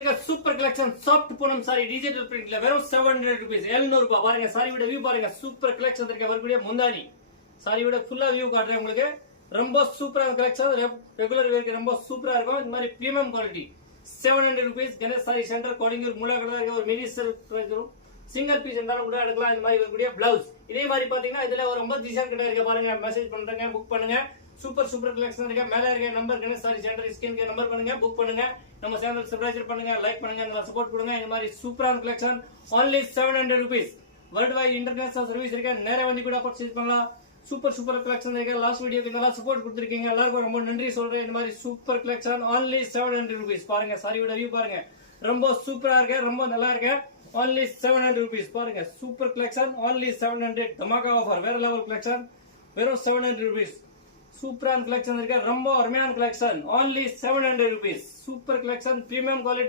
Super collection soft Poonam sari digital பிரிண்ட்ல வெறும் 700 rupees 700 ரூபாய் பாருங்க. சாரியோட வியூ பாருங்க. சூப்பர் கலெக்ஷன் இருக்கு. வரக்கூடிய முந்தானி சாரியோட ஃபுல்லா வியூ காட்டுறேன் உங்களுக்கு. ரொம்ப சூப்பரான கலெக்ஷன். ரெகுலர் வேருக்கு ரொம்ப சூப்பரா இருக்கும். இந்த மாதிரி premium quality 700 rupees. Ganesh sari centre கோடிங்கூர் மூலக்கடை இருக்க ஒரு மினி செல் சிங்கிள் பீஸ் இருந்தாலும் கூட எடுக்கலாம். இந்த மாதிரி வரக்கூடிய பிளவுஸ் இதே மாதிரி பாத்தீங்கன்னா இதுல ஒரு 9 டிசைன் கிட்ட இருக்க பாருங்க. மெசேஜ் பண்றேங்க, புக் பண்ணுங்க. சூப்பர் கலெக்ஷன் இருக்கு. மேல இருக்க நம்பர் கணேஷ் சாரி சென்டர் ஸ்கிரீனுக்கு நம்பர் பண்ணுங்க, புக் பண்ணுங்க. நம்ம சேனல் சப்ஸ்கிரைப் பண்ணுங்க, லைக் பண்ணுங்க, நல்லா சப்போர்ட் கொடுங்க. இந்த மாதிரி சூப்பரான collection only 700 rupees. World wide international service இருக்கு. நேரா வந்து கூட பர்ச்சேஸ் பண்ணலாம். சூப்பர் கலெக்ஷன் இருக்கு. லாஸ்ட் வீடியோக்கு நல்லா சப்போர்ட் கொடுத்துருக்கீங்க. எல்லாருக்கும் ரொம்ப நன்றி சொல்றேன். இந்த மாதிரி சூப்பர் கலெக்ஷன் only 700 rupees. பாருங்க சாரியோட வியூ பாருங்க. ரொம்ப சூப்பரா இருக்கு, ரொம்ப நல்லா இருக்கு. only 700 rupees. பாருங்க சூப்பர் கலெக்ஷன் only 700. தமாகா ஆஃபர் வேற லெவல் கலெக்ஷன் வெறும் 700 rupees. சூப்பரான கலெக்ஷன் இருக்கு. ரொம்ப அருமையான collection only 700 rupees. Super collection premium quality.